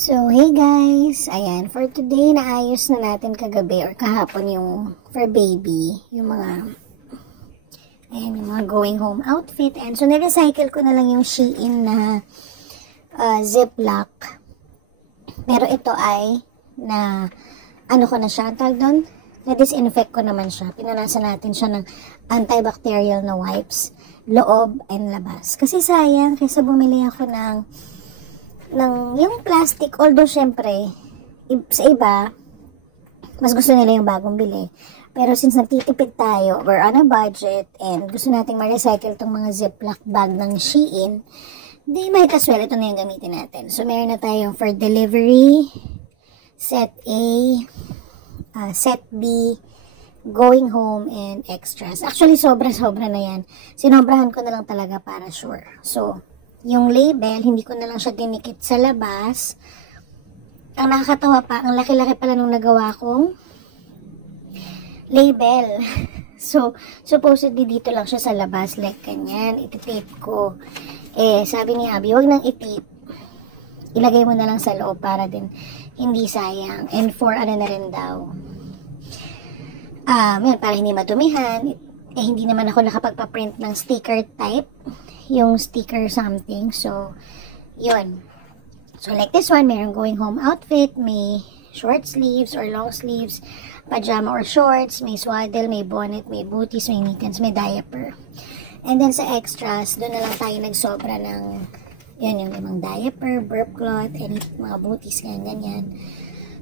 So, hey guys! Ayan, for today, naayos na natin kagabi or kahapon yung for baby, yung mga going home outfit. And so, na-recycle ko na lang yung Shein na Ziploc. Pero ito ay ko na siya, tawag doon, na-disinfect ko naman siya. Pinanasan natin siya ng antibacterial na wipes, loob and labas. Kasi sayang, kaysa bumili ako ng yung plastic, although syempre sa iba mas gusto nila yung bagong bili, pero since nagtitipid tayo, we're on a budget and gusto nating ma-recycle tong mga Ziploc bag ng Shein, di may kaswel, ito na yung gamitin natin. So meron na tayong for delivery, set A, set B, going home, and extras. Actually sobra na yan, sinobrahan ko na lang talaga para sure. So yung label, hindi ko na lang siya dinikit sa labas. Ang nakakatawa pa, ang laki-laki pala nung nagawa kong label. So, supposedly dito lang siya sa labas, like kanyan, ititape ko. Sabi ni Abby, wag nang itape. Ilagay mo na lang sa loob para din hindi sayang. And for na rin daw. Para hindi madumihan. Hindi naman ako nakapagpa-print ng sticker type. Yung sticker something. So, yun. So, like this one, mayroong going home outfit, may short sleeves or long sleeves, pajama or shorts, may swaddle, may bonnet, may booties, may mittens, may diaper. And then sa extras, doon na lang tayo nagsobra ng, yun, yung limang diaper, burp cloth, any mga booties, ganyan.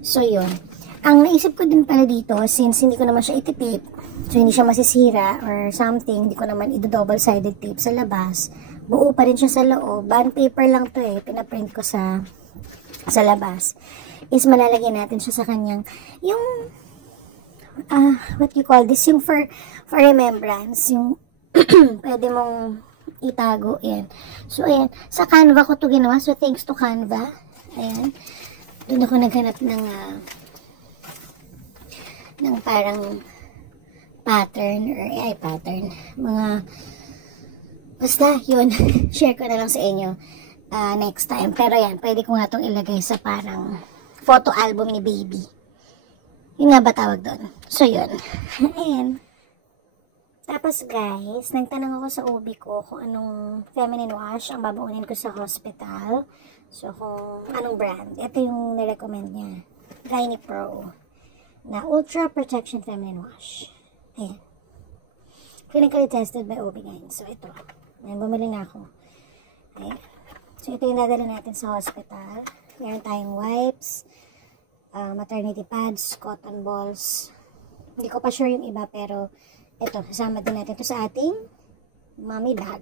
So, yun. Ang naisip ko din pala dito, since hindi ko naman siya ititape, so hindi siya masisira or something, hindi ko naman double-sided tape sa labas, buo pa rin siya sa loob, bond paper lang to pinaprint ko sa labas, is malalagyan natin siya sa kanyang, yung, what you call this, yung for remembrance, yung, pwede mong itago, yan. So, ayan, sa Canva ko to ginawa, so thanks to Canva, ayan, doon ako naghanap ng parang pattern or AI pattern, mga basta yun. Share ko na lang sa inyo next time, pero yan, pwede ko nga itong ilagay sa parang photo album ni baby, yun nga ba tawag doon. So yun. Ayan. Tapos guys, nagtanong ako sa OB ko kung anong feminine wash ang babaunin ko sa hospital. So kung anong brand, ito yung nirecommend niya, Gyne Pro na Ultra Protection Feminine Wash. Ayan. Clinically tested by OB-GYN. So, ito. Ayan, bumili na ako. Ayan. So, ito yung dadala natin sa hospital. Meron tayong wipes, maternity pads, cotton balls. Hindi ko pa sure yung iba, pero ito, sasama din natin ito sa ating mommy bag.